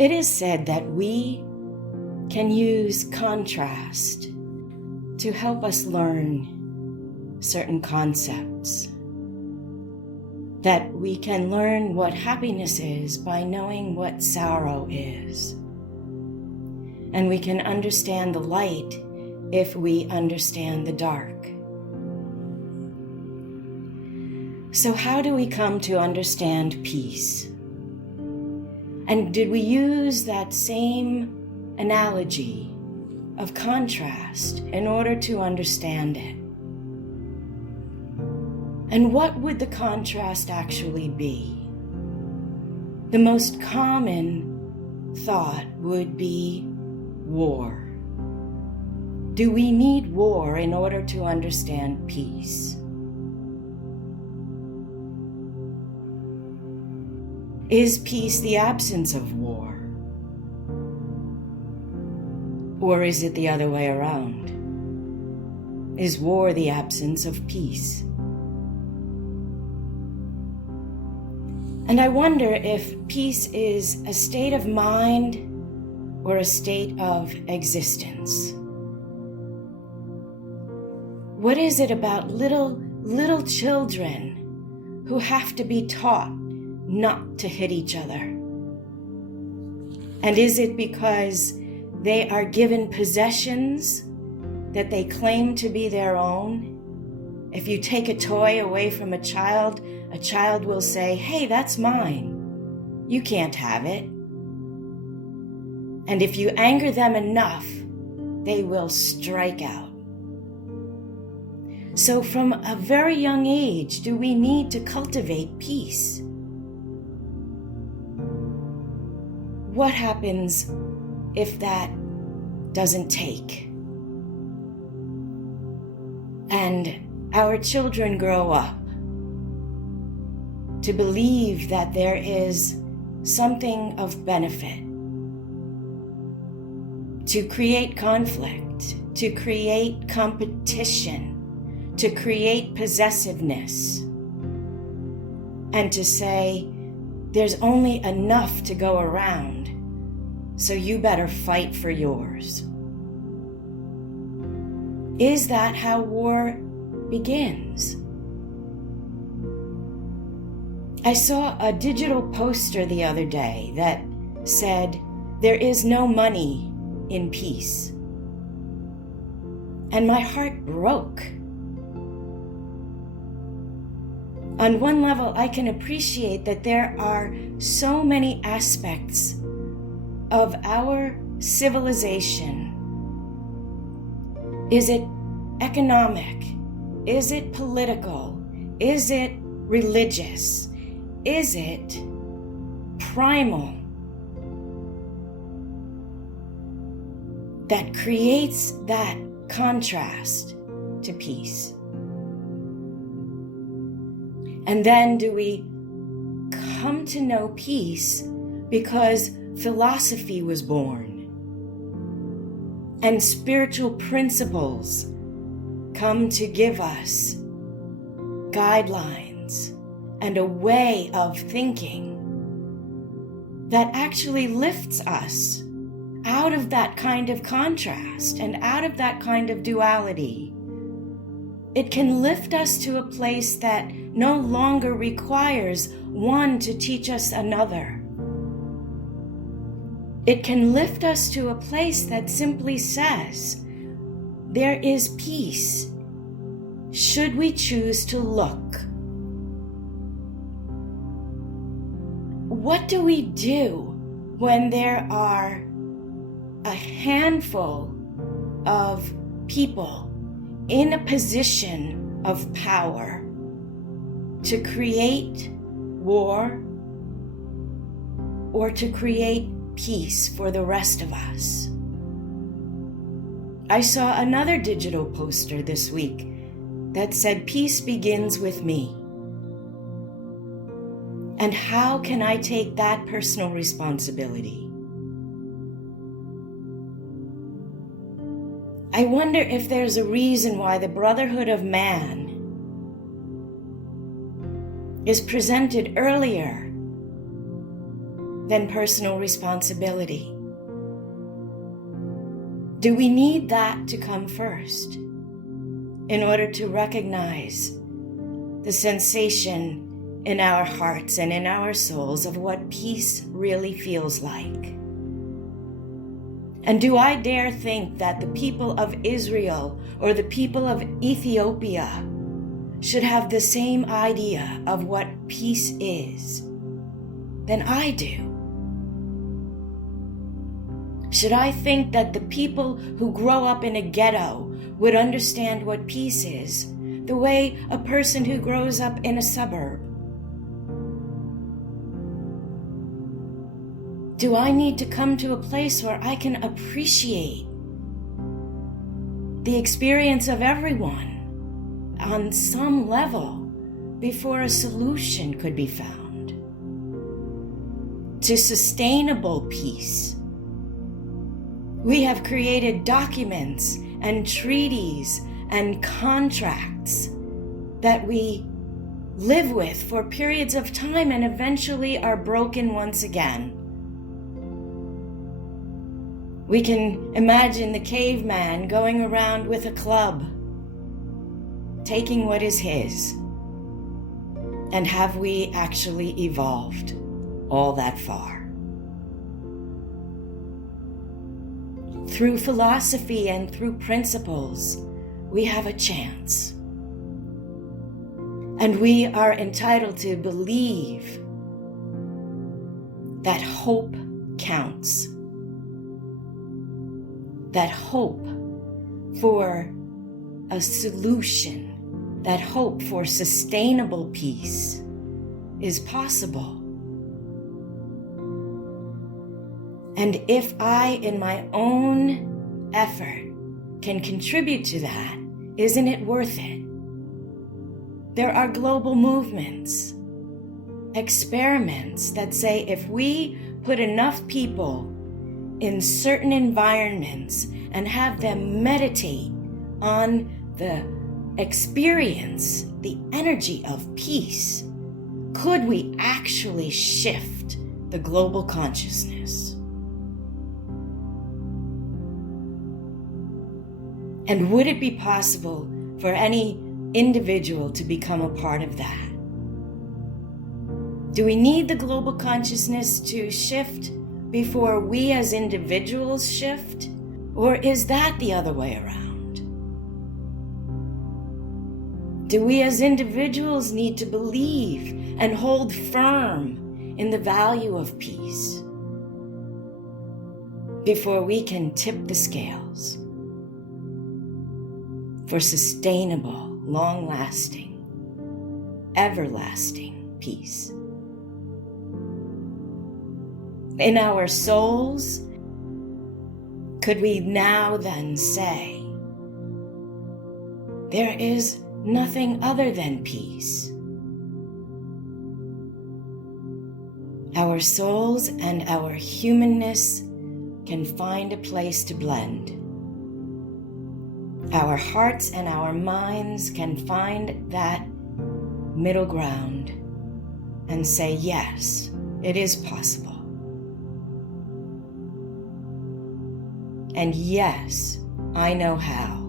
It is said that we can use contrast to help us learn certain concepts. That we can learn what happiness is by knowing what sorrow is. And we can understand the light if we understand the dark. So how do we come to understand peace? And did we use that same analogy of contrast in order to understand it? And what would the contrast actually be? The most common thought would be war. Do we need war in order to understand peace? Is peace the absence of war? Or is it the other way around? Is war the absence of peace? And I wonder if peace is a state of mind or a state of existence. What is it about little children who have to be taught not to hit each other? And is it because they are given possessions that they claim to be their own? If you take a toy away from a child will say, "Hey, that's mine. You can't have it." And if you anger them enough, they will strike out. So from a very young age, do we need to cultivate peace? What happens if that doesn't take? And our children grow up to believe that there is something of benefit, to create conflict, to create competition, to create possessiveness, and to say, there's only enough to go around, so you better fight for yours. Is that how war begins? I saw a digital poster the other day that said, "There is no money in peace." And my heart broke. On one level, I can appreciate that there are so many aspects of our civilization. Is it economic? Is it political? Is it religious? Is it primal? That creates that contrast to peace. And then do we come to know peace because philosophy was born and spiritual principles come to give us guidelines and a way of thinking that actually lifts us out of that kind of contrast and out of that kind of duality. It can lift us to a place that no longer requires one to teach us another. It can lift us to a place that simply says, there is peace, should we choose to look. What do we do when there are a handful of people in a position of power to create war or to create peace for the rest of us? I saw another digital poster this week that said, "Peace begins with me." And how can I take that personal responsibility? I wonder if there's a reason why the brotherhood of man is presented earlier than personal responsibility? Do we need that to come first in order to recognize the sensation in our hearts and in our souls of what peace really feels like? And do I dare think that the people of Israel or the people of Ethiopia should have the same idea of what peace is than I do? Should I think that the people who grow up in a ghetto would understand what peace is the way a person who grows up in a suburb? Do I need to come to a place where I can appreciate the experience of everyone on some level before a solution could be found to sustainable peace? We have created documents and treaties and contracts that we live with for periods of time and eventually are broken once again. We can imagine the caveman going around with a club, taking what is his. And have we actually evolved all that far? Through philosophy and through principles, we have a chance. And we are entitled to believe that hope counts. That hope for a solution, that hope for sustainable peace is possible. And if I, in my own effort, can contribute to that, isn't it worth it? There are global movements, experiments that say if we put enough people in certain environments and have them meditate on the experience, the energy of peace, could we actually shift the global consciousness? And would it be possible for any individual to become a part of that? Do we need the global consciousness to shift before we as individuals shift? Or is that the other way around? Do we as individuals need to believe and hold firm in the value of peace before we can tip the scales for sustainable, long-lasting, everlasting peace? In our souls, could we now then say, there is nothing other than peace? Our souls and our humanness can find a place to blend. Our hearts and our minds can find that middle ground and say, yes, it is possible. And yes, I know how.